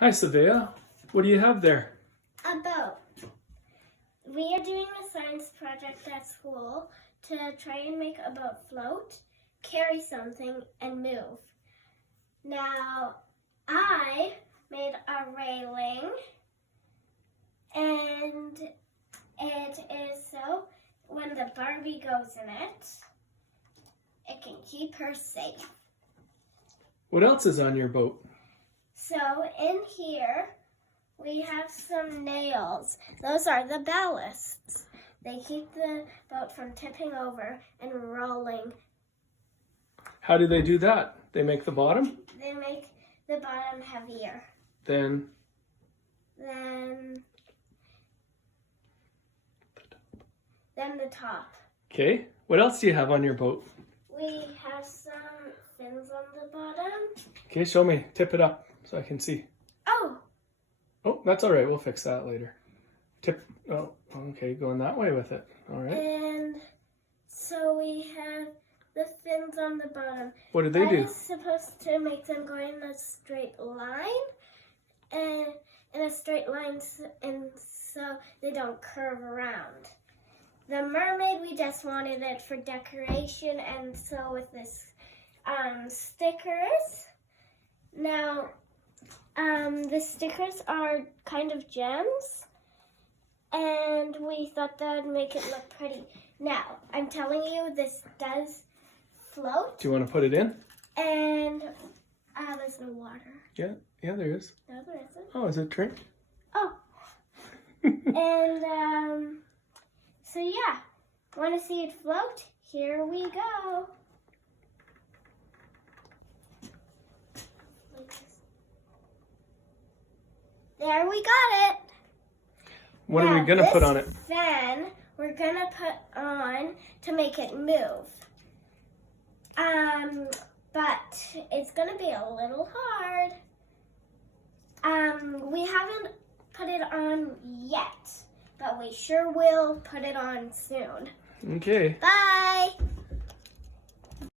Hi, Savea. What do you have there? A boat. We are doing a science project at school to try and make a boat float, carry something, and move. Now, I made a railing, and it is so when the Barbie goes in it, it can keep her safe. What else is on your boat? So in here, we have some nails. Those are the ballasts. They keep the boat from tipping over and rolling. How do they do that? They make the bottom? They make the bottom heavier Then than the top. Okay. What else do you have on your boat? We have some fins on the bottom. Okay, show me. Tip it up so I can see. Oh, Oh, that's all right. We'll fix that later. Tip. Oh, okay. Going that way with it. All right. and so we have the fins on the bottom. What do they That do? is supposed to make them go in a straight line, and and so they don't curve around. The mermaid, we just wanted it for decoration, and so with this stickers. Now, the stickers are kind of gems, and we thought that would make it look pretty. Now, I'm telling you, this does float, Do you want to put it in? and there's no water. Yeah, there is. No, there isn't. Oh, is it drink? Oh, and so yeah, want to see it float? Here we go. Like this. There we got it. What are Now, we gonna put on it? This fan we're gonna put on to make it move. But it's gonna be a little hard. We haven't put it on yet, but we sure will put it on soon. Okay. Bye.